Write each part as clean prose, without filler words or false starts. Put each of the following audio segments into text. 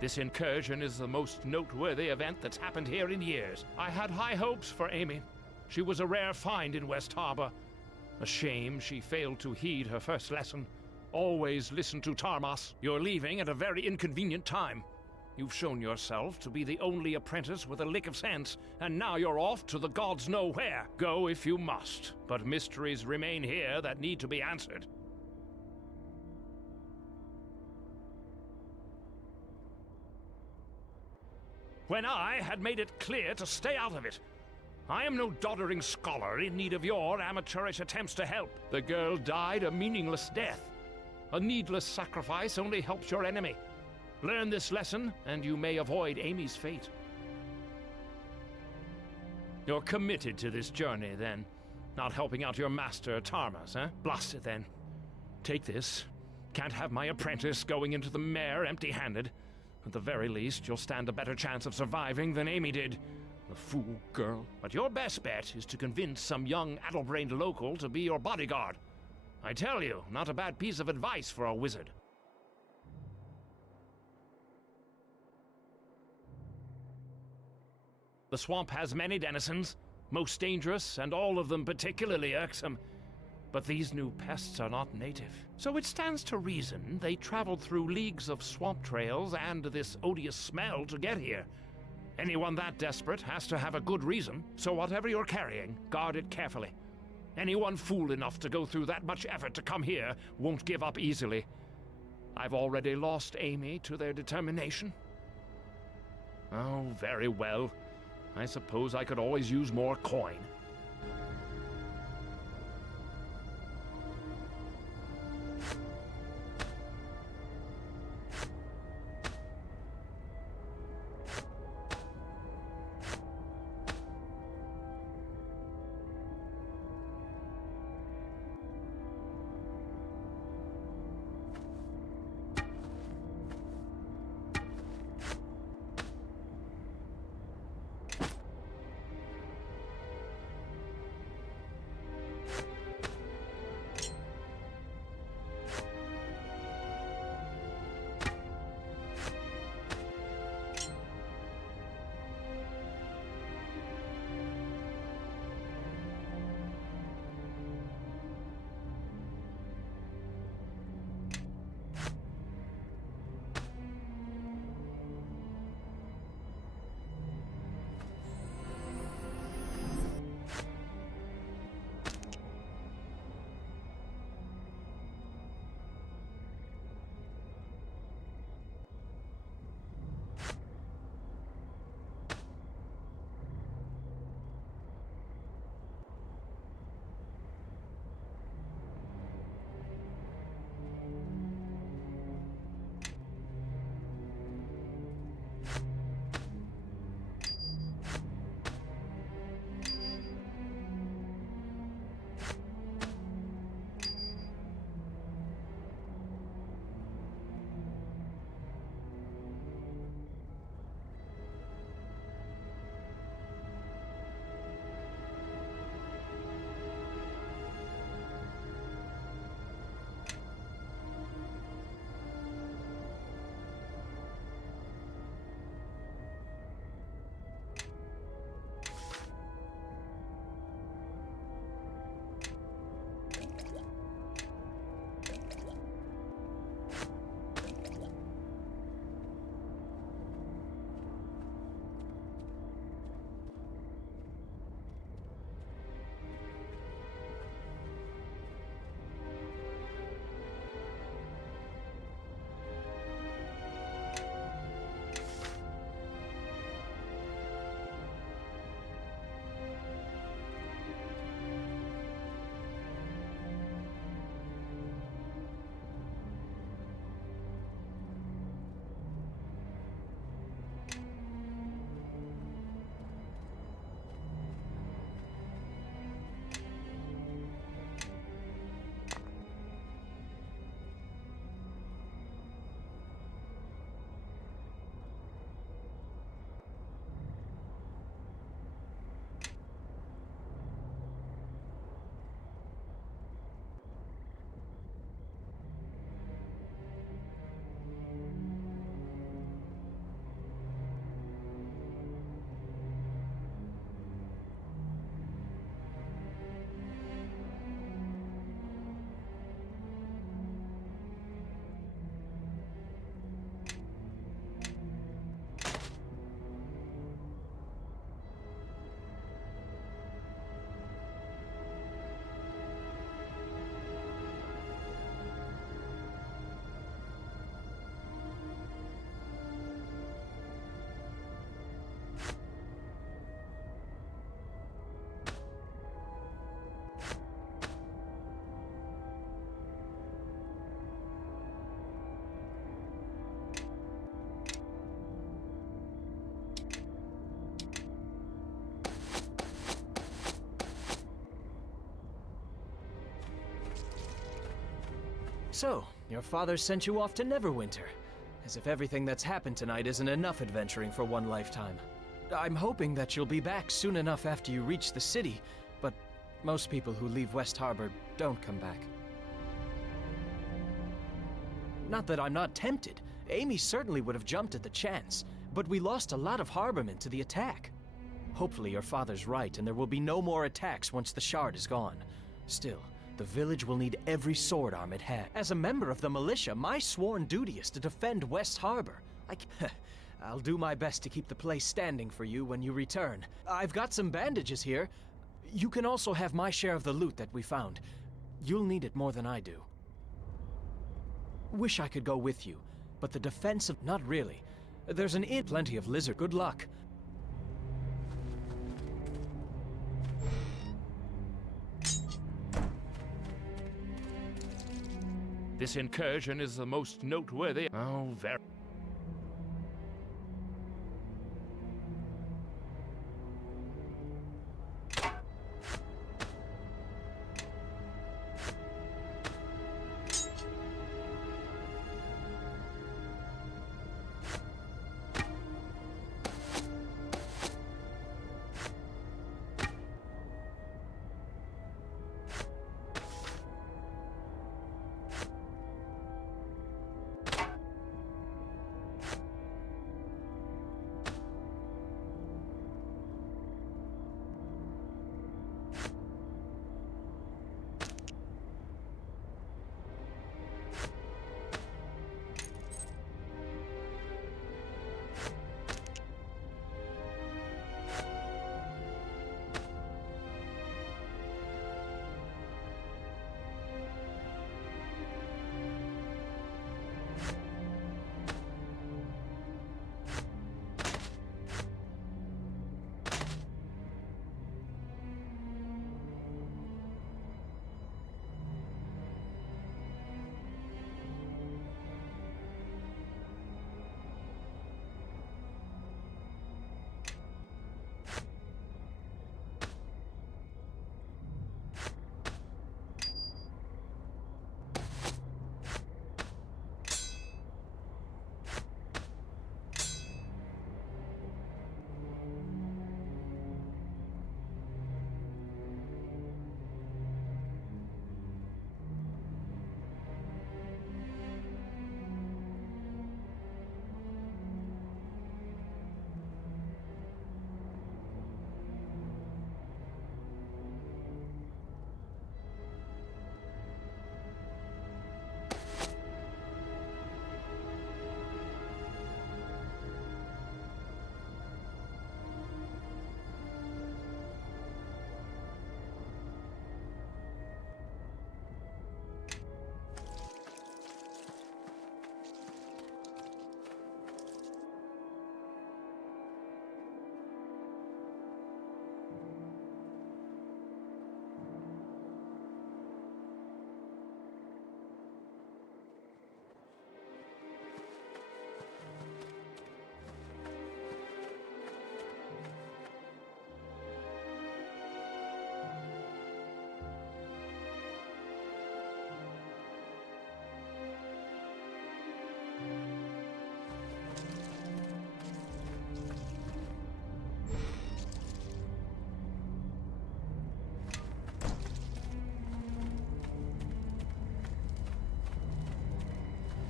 This incursion is the most noteworthy event that's happened here in years. I had high hopes for Amy. She was a rare find in West Harbor. A shame she failed to heed her first lesson. Always listen to Tarmas. You're leaving at a very inconvenient time. You've shown yourself to be the only apprentice with a lick of sense, and now you're off to the gods know where. Go if you must, but mysteries remain here that need to be answered. When I had made it clear to stay out of it. I am no doddering scholar in need of your amateurish attempts to help. The girl died a meaningless death. A needless sacrifice only helps your enemy. Learn this lesson, and you may avoid Amy's fate. You're committed to this journey, then. Not helping out your master, Tarmas, eh? Blast it, then. Take this. Can't have my apprentice going into the mare empty-handed. At the very least, you'll stand a better chance of surviving than Amy did. The fool girl. But your best bet is to convince some young addle-brained local to be your bodyguard. I tell you, not a bad piece of advice for a wizard. The swamp has many denizens, most dangerous, and all of them particularly irksome. But these new pests are not native. So it stands to reason they traveled through leagues of swamp trails and this odious smell to get here. Anyone that desperate has to have a good reason, so whatever you're carrying, guard it carefully. Anyone fool enough to go through that much effort to come here won't give up easily. I've already lost Amy to their determination. Oh, very well. I suppose I could always use more coin. So, your father sent you off to Neverwinter. As if everything that's happened tonight isn't enough adventuring for one lifetime. I'm hoping that you'll be back soon enough after you reach the city, but most people who leave West Harbor don't come back. Not that I'm not tempted. Amy certainly would have jumped at the chance, but we lost a lot of harbormen to the attack. Hopefully your father's right, and there will be no more attacks once the shard is gone. Still, the village will need every sword arm it has. As a member of the militia, my sworn duty is to defend West Harbor. I'll do my best to keep the place standing for you when you return. I've got some bandages here. You can also have my share of the loot that we found. You'll need it more than I do. Wish I could go with you, but the defense of... Not really. There's an inn, plenty of lizard. Good luck. This incursion is the most noteworthy. Oh, very.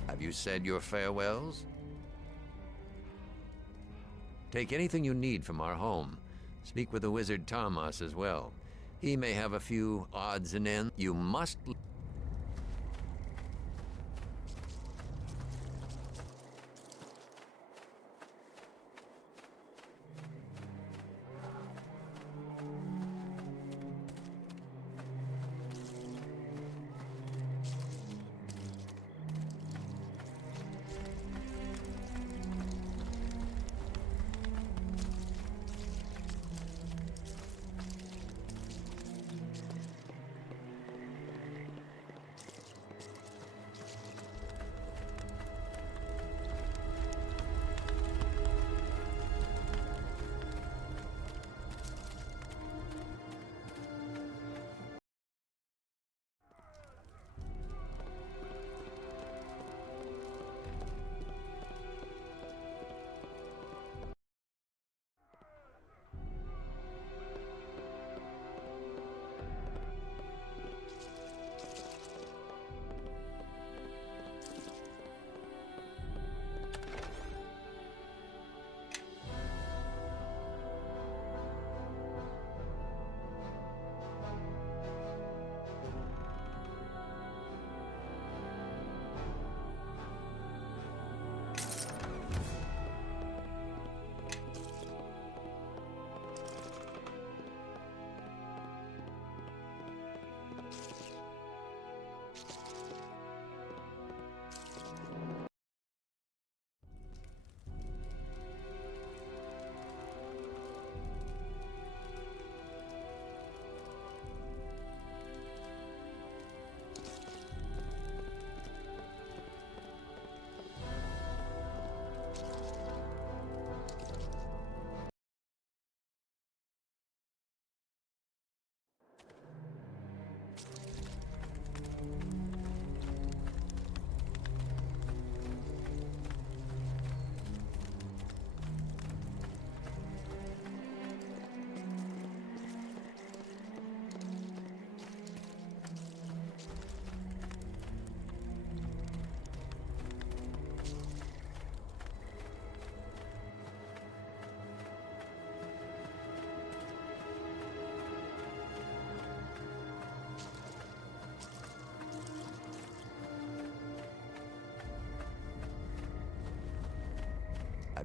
Have you said your farewells? Take anything you need from our home. Speak with the wizard Thomas as well. He may have a few odds and ends. You must...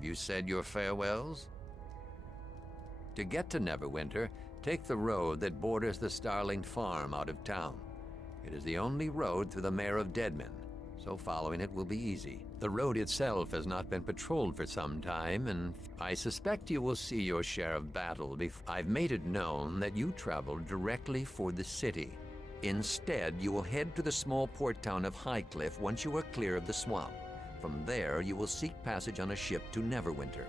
Have you said your farewells? To get to Neverwinter, take the road that borders the Starling Farm out of town. It is the only road through the Mare of Deadmen, so following it will be easy. The road itself has not been patrolled for some time, and I suspect you will see your share of battle. I've made it known that you traveled directly for the city. Instead, you will head to the small port town of Highcliff once you are clear of the swamp. From there, you will seek passage on a ship to Neverwinter.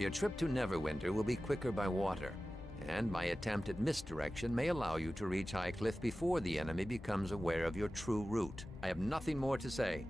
Your trip to Neverwinter will be quicker by water, and my attempt at misdirection may allow you to reach Highcliff before the enemy becomes aware of your true route. I have nothing more to say.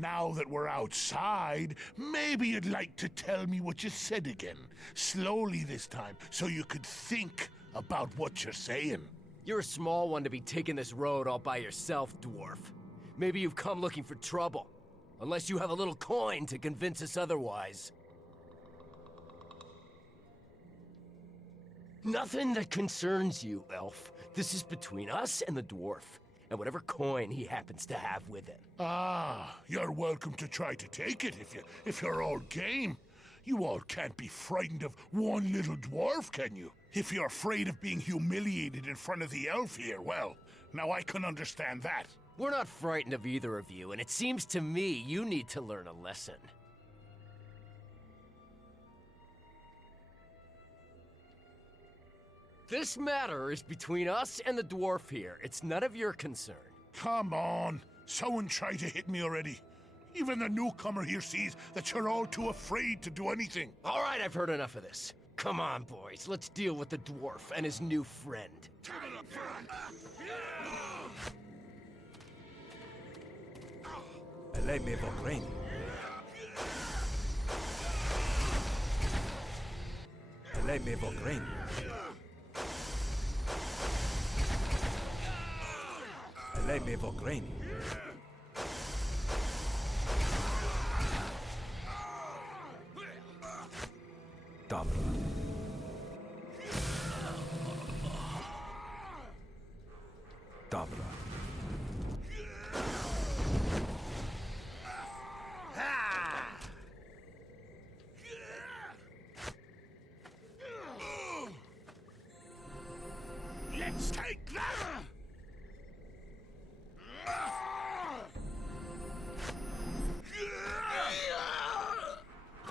Now that we're outside, maybe you'd like to tell me what you said again. Slowly this time, so you could think about what you're saying. You're a small one to be taking this road all by yourself, dwarf. Maybe you've come looking for trouble. Unless you have a little coin to convince us otherwise. Nothing that concerns you, elf. This is between us and the dwarf. And whatever coin he happens to have with him. Ah, you're welcome to try to take it if you're all game. You all can't be frightened of one little dwarf, can you? If you're afraid of being humiliated in front of the elf here, well, now I can understand that. We're not frightened of either of you, and it seems to me you need to learn a lesson. This matter is between us and the dwarf here. It's none of your concern. Come on. Someone tried to hit me already. Even the newcomer here sees that you're all too afraid to do anything. All right, I've heard enough of this. Come on, boys. Let's deal with the dwarf and his new friend. Lej mig vår gren. Lej mig vår gren. Lej mig vår gren. Dobra. Dobra. Let's take that!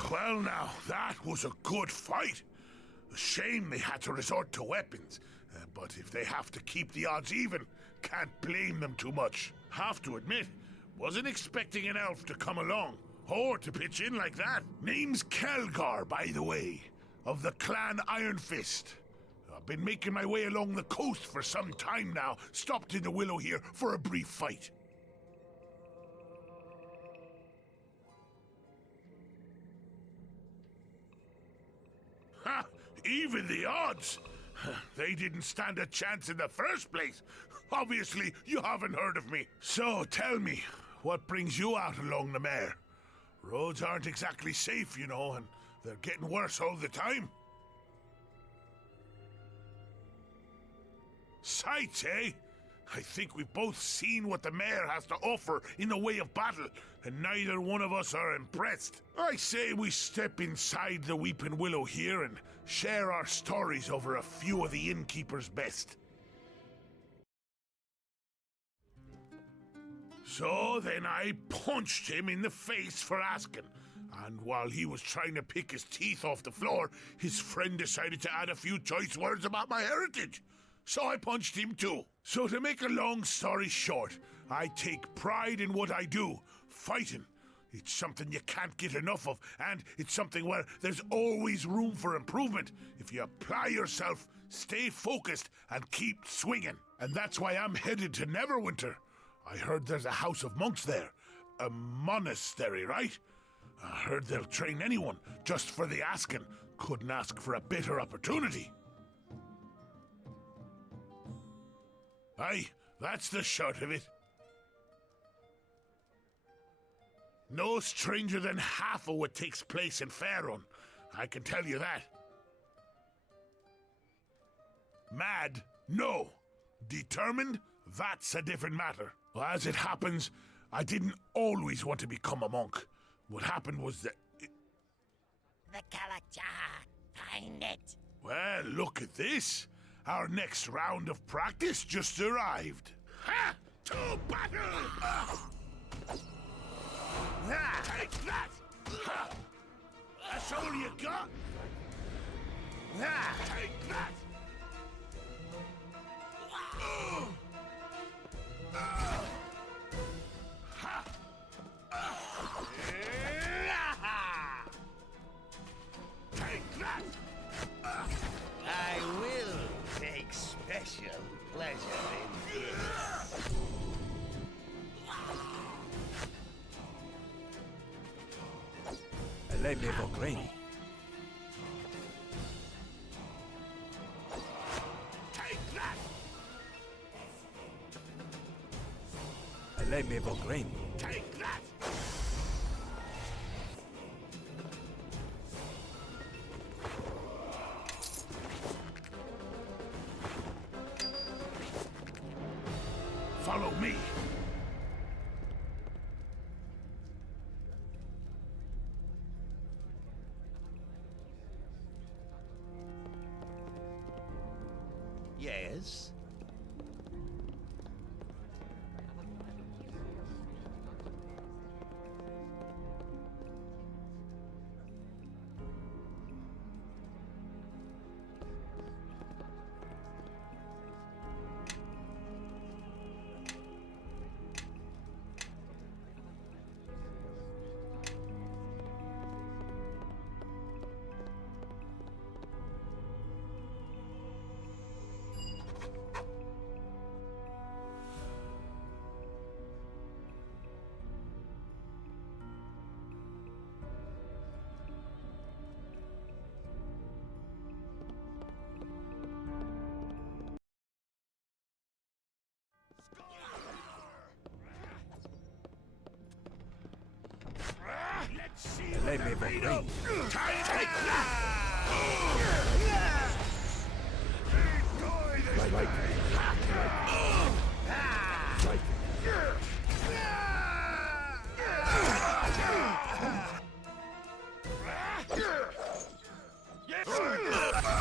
Well now, that was a good fight. A shame they had to resort to weapons. But if they have to keep the odds even, can't blame them too much. Have to admit, wasn't expecting an elf to come along, or to pitch in like that. Name's Kelgar, by the way, of the clan Iron Fist. I've been making my way along the coast for some time now, stopped in the Willow here for a brief fight. Ha! Even the odds! They didn't stand a chance in the first place. Obviously, you haven't heard of me. So, tell me, what brings you out along the Mare? Roads aren't exactly safe, you know, and they're getting worse all the time. Sights, eh? I think we've both seen what the mayor has to offer in the way of battle, and neither one of us are impressed. I say we step inside the Weeping Willow here and share our stories over a few of the innkeeper's best. So then I punched him in the face for asking. And while he was trying to pick his teeth off the floor, his friend decided to add a few choice words about my heritage. So I punched him too. So to make a long story short, I take pride in what I do, fighting. It's something you can't get enough of, and it's something where there's always room for improvement if you apply yourself, stay focused, and keep swinging. And that's why I'm headed to Neverwinter. I heard there's a house of monks there. A monastery, right? I heard they'll train anyone just for the asking. Couldn't ask for a better opportunity. Aye, that's the short of it. No stranger than half of what takes place in Faerun, I can tell you that. Mad? No. Determined? That's a different matter. Well, as it happens, I didn't always want to become a monk. What happened was that... The Kalacha. Find it. Well, look at this. Our next round of practice just arrived. Ha! To battle! Take that! Ha! That's all you got? Take that! Take that! I will take special pleasure in this. Let me Vokrain. Take that! Let me Vokrain. Take that! Follow me. Yes? Let me Vokrain. Take that!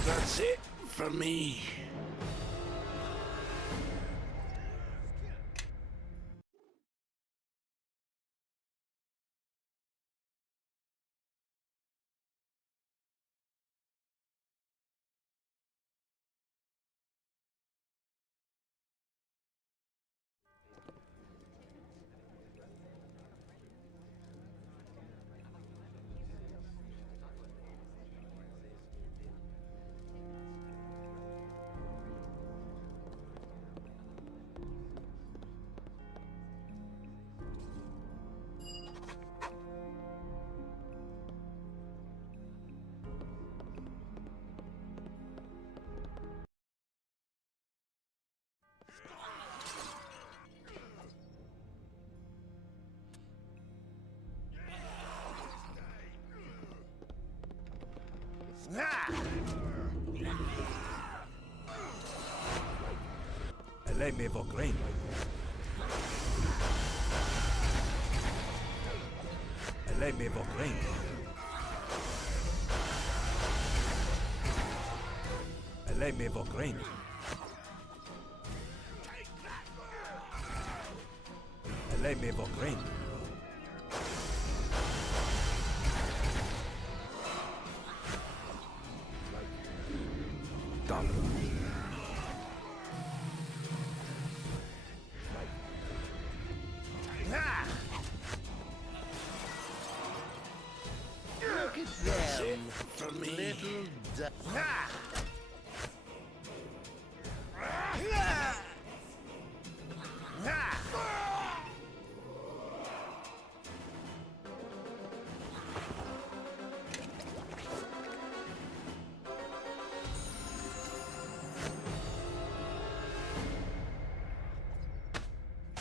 That's it for me. Let Leme vokrain. Leme vokrain. Leme vokrain. Leme vokrain. Done. Look at them, for me. Little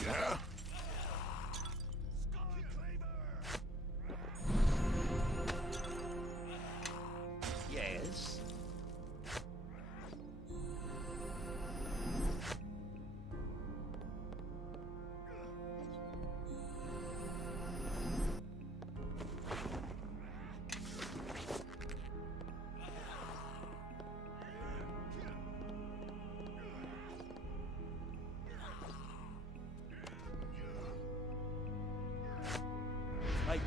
Yeah? Yes. Like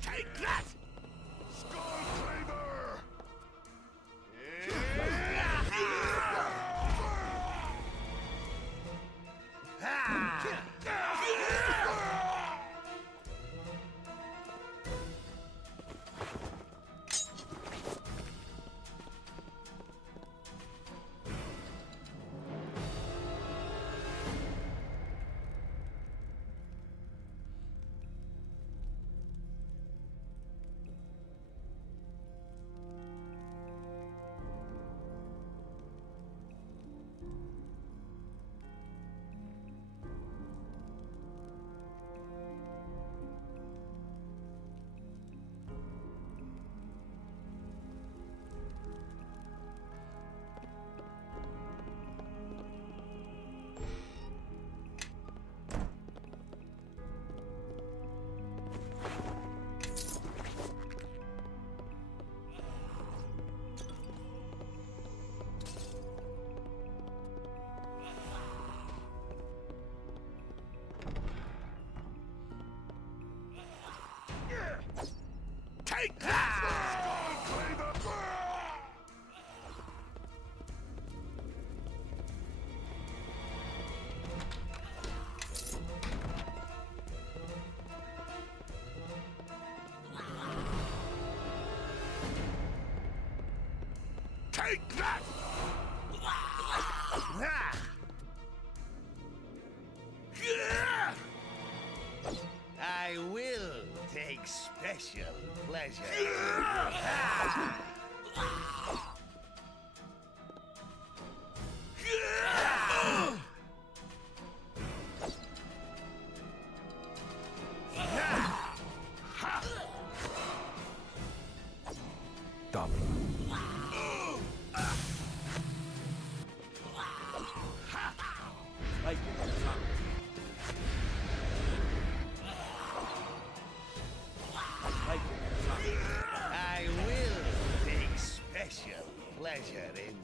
Take that! Skullclaver! Take that! Skullclaver! Take that! I will take special pleasure. double. Like I will take special pleasure in